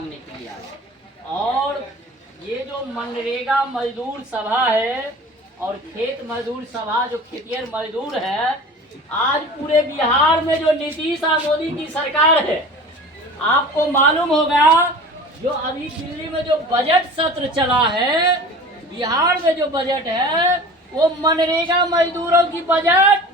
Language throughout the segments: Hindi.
के लिए आए। और ये जो मनरेगा मजदूर सभा है और खेत मजदूर सभा जो खेतिहर मजदूर है, आज पूरे बिहार में जो नीतीश और मोदी की सरकार है, आपको मालूम होगा जो अभी दिल्ली में जो बजट सत्र चला है, बिहार में जो बजट है वो मनरेगा मजदूरों की बजट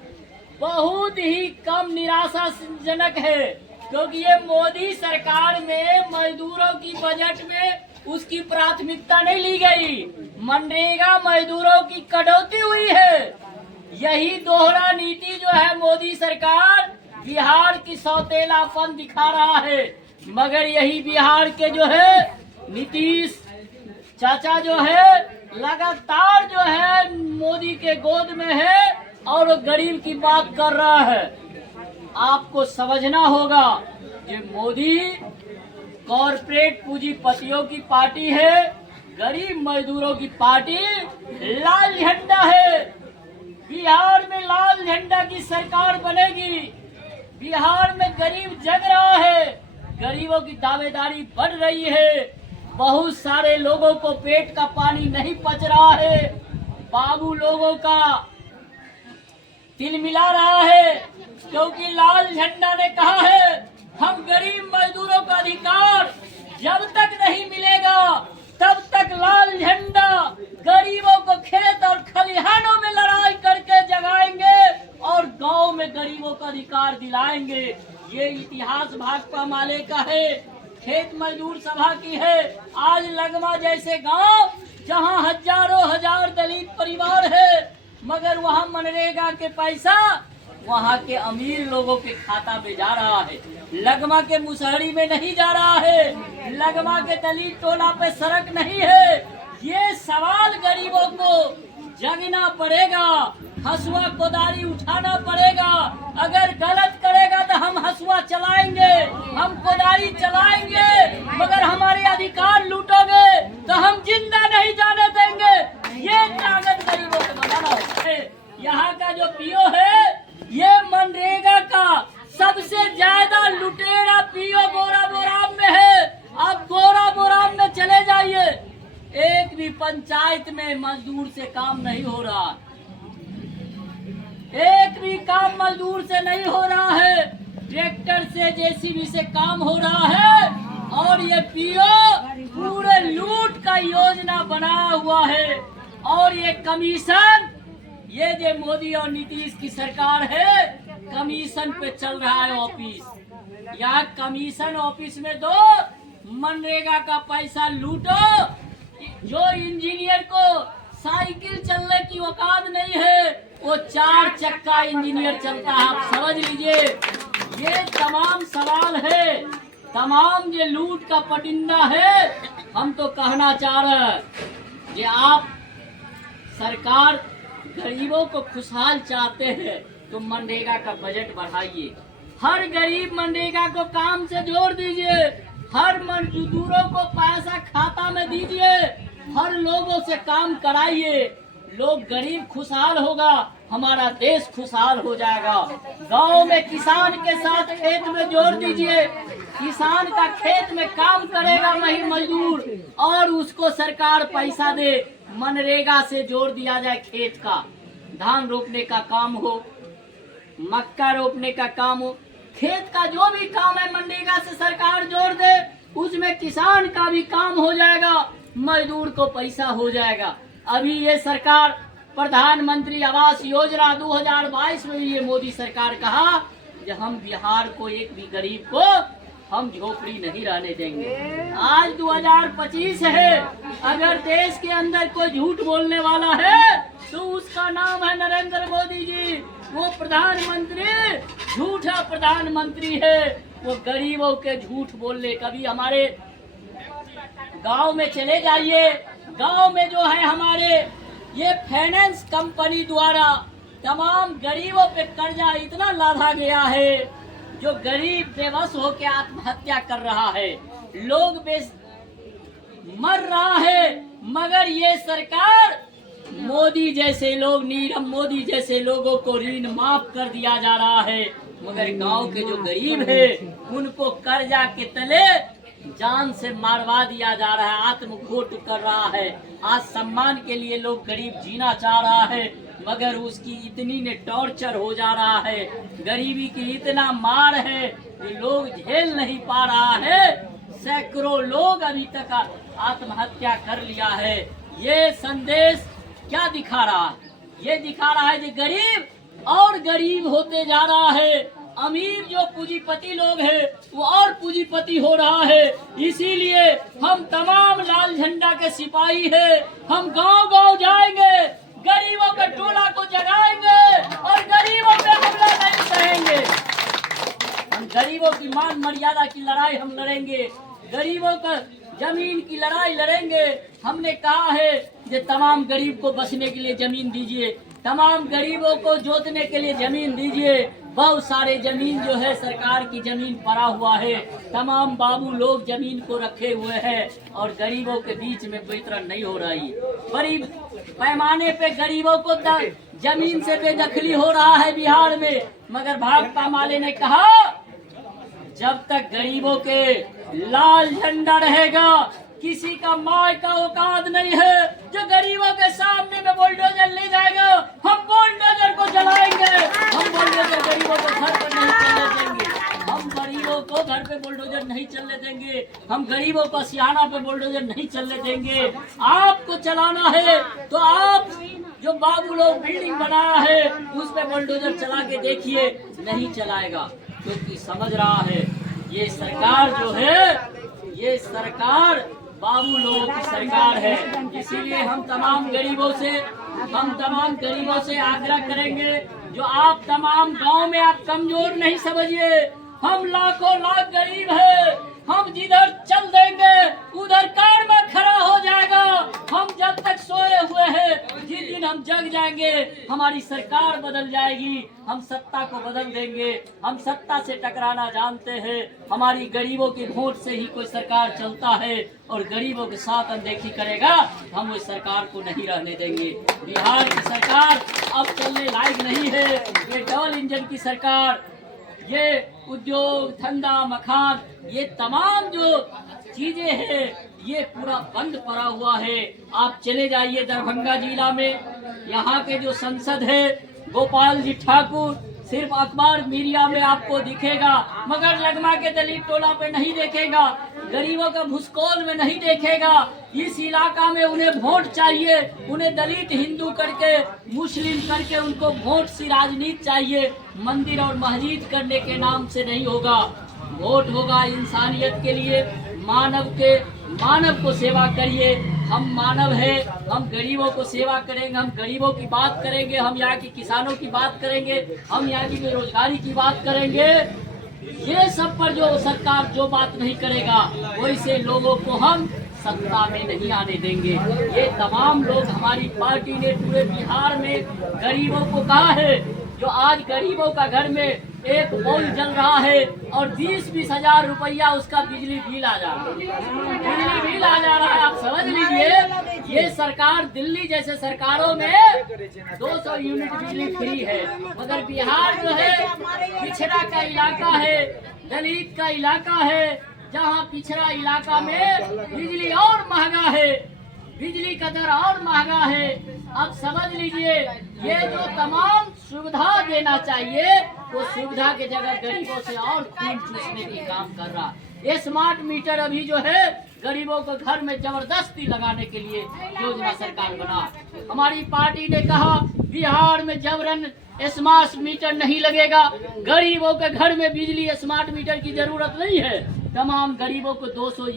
बहुत ही कम निराशाजनक है, क्योंकि ये मोदी सरकार में मजदूरों की बजट में उसकी प्राथमिकता नहीं ली गई। मनरेगा मजदूरों की कटौती हुई है। यही दोहरा नीति जो है मोदी सरकार बिहार की सौतेलापन दिखा रहा है। मगर यही बिहार के जो है नीतीश चाचा जो है लगातार जो है मोदी के गोद में है और गरीब की बात कर रहा है। आपको समझना होगा ये मोदी कॉरपोरेट पूंजीपतियों की पार्टी है, गरीब मजदूरों की पार्टी लाल झंडा है। बिहार में लाल झंडा की सरकार बनेगी। बिहार में गरीब जग रहा है, गरीबों की दावेदारी बढ़ रही है। बहुत सारे लोगों को पेट का पानी नहीं पच रहा है, बाबू लोगों का तिल मिला रहा है, क्योंकि लाल झंडा ने कहा है हम गरीब मजदूरों का अधिकार जब तक नहीं मिलेगा तब तक लाल झंडा गरीबों को खेत और खलिहानों में लड़ाई करके जगाएंगे और गांव में गरीबों का अधिकार दिलाएंगे। ये इतिहास भाकपा माले का है, खेत मजदूर सभा की है। आज लगमा जैसे गांव जहां हजारों हजार दलित परिवार है, मगर वहां मनरेगा के पैसा वहां के अमीर लोगों के खाता में जा रहा है, लगमा के मुसहरी में नहीं जा रहा है, लगमा के दलित टोला पे सड़क नहीं है। ये सवाल गरीबों को जगना पड़ेगा, हसुआ कोदारी उठाना पड़ेगा। अगर गलत करेगा तो हम हसुआ चलाएंगे, हम कोदारी चलाएंगे, मगर हमारे अधिकार लूटोगे तो हम जिंदा नहीं जाने देंगे। ये ताकत गरीबों को बनाना है। यहाँ का जो पीओ है ये मनरेगा का सबसे ज्यादा लुटेरा पीओ गोरा बोराम में है। आप गोरा बोराम में चले जाइए, एक भी पंचायत में मजदूर से काम नहीं हो रहा, एक भी काम मजदूर से नहीं हो रहा है। ट्रैक्टर से जेसीबी से काम हो रहा है और ये पीओ पूरे लूट का योजना बनाया हुआ है। और ये कमीशन, ये जो मोदी और नीतीश की सरकार है, कमीशन पे चल रहा है ऑफिस। यहाँ कमीशन ऑफिस में दो, मनरेगा का पैसा लूटो। जो इंजीनियर को साइकिल चलने की औकात नहीं है वो 4 चक्का इंजीनियर चलता है। आप समझ लीजिए, ये तमाम सवाल है, तमाम ये लूट का पटिंदा है। हम तो कहना चाह रहे हैं कि आप सरकार गरीबों को खुशहाल चाहते हैं तो मनरेगा का बजट बढ़ाइए, हर गरीब मनरेगा को काम से जोड़ दीजिए, हर मजदूरों को पैसा खाता में दीजिए, हर लोगों से काम कराइए। लोग गरीब खुशहाल होगा, हमारा देश खुशहाल हो जाएगा। गांव में किसान के साथ खेत में जोड़ दीजिए, किसान का खेत में काम करेगा वही मजदूर और उसको सरकार पैसा दे। मनरेगा से जोड़ दिया जाए, खेत का धान रोपने का काम हो, मक्का रोपने का काम हो, खेत का जो भी काम है मनरेगा से सरकार जोड़ दे, उसमें किसान का भी काम हो जाएगा, मजदूर को पैसा हो जाएगा। अभी ये सरकार प्रधानमंत्री आवास योजना 2022 में भी ये मोदी सरकार कहा कि हम बिहार को एक भी गरीब को हम झोपड़ी नहीं रहने देंगे। आज 2025 है, अगर देश के अंदर कोई झूठ बोलने वाला है तो उसका नाम है नरेंद्र मोदी जी। वो प्रधानमंत्री झूठा प्रधानमंत्री है, वो गरीबों के झूठ बोलने। कभी हमारे गांव में चले जाइए, गांव में जो है हमारे ये फाइनेंस कंपनी द्वारा तमाम गरीबों पे कर्जा इतना लादा गया है, जो गरीब बेबस होकर आत्महत्या कर रहा है, लोग मर रहा है। मगर ये सरकार मोदी जैसे लोग, नीरव मोदी जैसे लोगों को ऋण माफ कर दिया जा रहा है, मगर गांव के जो गरीब है उनको कर्जा के तले जान से मारवा दिया जा रहा है, आत्मघोट कर रहा है। आज सम्मान के लिए लोग गरीब जीना चाह रहा है, मगर उसकी इतनी ने टॉर्चर हो जा रहा है, गरीबी की इतना मार है कि लोग झेल नहीं पा रहा है। सैकड़ों लोग अभी तक आत्महत्या कर लिया है। ये संदेश क्या दिखा रहा है? ये दिखा रहा है कि गरीब और गरीब होते जा रहा है। अमीर जो पूंजीपति लोग हैं वो और पूंजीपति हो रहा है। इसीलिए हम तमाम लाल झंडा के सिपाही हैं। हम गांव-गांव जाएंगे, गरीबों के टोला को जगाएंगे और गरीबों पे हमला नहीं सहेंगे। हम गरीबों की मान मर्यादा की लड़ाई हम लड़ेंगे, गरीबों का जमीन की लड़ाई लड़ेंगे। हमने कहा है कि तमाम गरीब को बसने के लिए जमीन दीजिए, तमाम गरीबों को जोतने के लिए जमीन दीजिए। बहुत सारे जमीन जो है सरकार की जमीन पड़ा हुआ है, तमाम बाबू लोग जमीन को रखे हुए हैं और गरीबों के बीच में वितरण नहीं हो रही। बड़ी पैमाने पे गरीबों को जमीन से बेदखली हो रहा है बिहार में। मगर भाकपा माले ने कहा जब तक गरीबों के लाल झंडा रहेगा, किसी का माय का औकात नहीं है जो गरीबों के सामने में बुलडोजर ले जाएगा। हम बुलडोजर को जलाएंगे, हम बुलडोजर गरीबों को घर पर नहीं चलने देंगे, हम गरीबों को घर पे बुलडोजर नहीं चलने देंगे, हम गरीबों को सियाना पे बुलडोजर नहीं चलने देंगे। आपको चलाना है तो आप जो बाबू लोग बिल्डिंग बनाया है उस पे बुलडोजर चला के देखिए, नहीं चलाएगा, क्योंकि समझ रहा है ये सरकार जो है, ये सरकार बाबू लोगों की सरकार है। इसीलिए हम तमाम गरीबों से आग्रह करेंगे, जो आप तमाम गांव में आप कमजोर नहीं समझिए। हम लाखों लाख गरीब है, हम जिधर चल देंगे उधर कार में खड़ा हो जाएगा। हम जब तक सोए हुए हैं, जिस दिन हम जग जाएंगे हमारी सरकार बदल जाएगी, हम सत्ता को बदल देंगे। हम सत्ता से टकराना जानते हैं, हमारी गरीबों की वोट से ही कोई सरकार चलता है और गरीबों के साथ अनदेखी करेगा, हम उस सरकार को नहीं रहने देंगे। बिहार की सरकार अब चलने लायक नहीं है। ये डबल इंजन की सरकार, ये उद्योग धंधा मकान, ये तमाम जो चीजें हैं ये पूरा बंद पड़ा हुआ है। आप चले जाइए दरभंगा जिला में, यहाँ के जो सांसद है गोपाल जी ठाकुर, सिर्फ अखबार मीडिया में आपको दिखेगा, मगर लगमा के दलित टोला पे नहीं देखेगा, गरीबों का भूसकोल में नहीं देखेगा। इस इलाका में उन्हें वोट चाहिए, उन्हें दलित हिंदू करके मुस्लिम करके उनको वोट सी राजनीति चाहिए। मंदिर और मस्जिद करने के नाम से नहीं होगा, वोट होगा इंसानियत के लिए, मानव को सेवा करिए। हम मानव है, हम गरीबों को सेवा करेंगे, हम गरीबों की बात करेंगे, हम यहाँ की किसानों की बात करेंगे, हम यहाँ की बेरोजगारी की बात करेंगे। ये सब पर जो सरकार जो बात नहीं करेगा, वैसे लोगों को हम सत्ता में नहीं आने देंगे। ये तमाम लोग, हमारी पार्टी ने पूरे बिहार में गरीबों को कहा है, जो आज गरीबों का घर में एक बल्ब जल रहा है और 20-20 हजार रुपया उसका बिजली बिल आ जा रहा है। आप समझ लीजिए, ये सरकार दिल्ली जैसे सरकारों में 200 यूनिट बिजली फ्री है, मगर बिहार जो है पिछड़ा का इलाका है, दलित का इलाका है, जहाँ पिछड़ा इलाका में बिजली और महंगा है, बिजली का दर और महंगा है। अब समझ लीजिए, ये जो तमाम सुविधा देना चाहिए वो सुविधा के जगह गरीबों से और खून चूसने की काम कर रहा है। स्मार्ट मीटर अभी जो है गरीबों को घर में जबरदस्ती लगाने के लिए योजना सरकार बना। हमारी पार्टी ने कहा बिहार में जबरन स्मार्ट मीटर नहीं लगेगा, गरीबों के घर में बिजली स्मार्ट मीटर की जरूरत नहीं है। तमाम गरीबों को 200